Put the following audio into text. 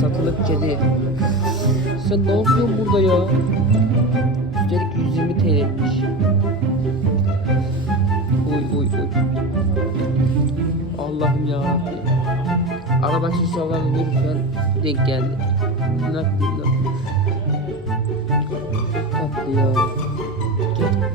Satılık kedi. Sen ne yapıyorsun burada ya? Üstelik 120 TL'ymiş. Oy. Allah'ım yarabbim. Araba aksesuarlarını görürken denk geldi. Nakli. Tatlı ya. Gel.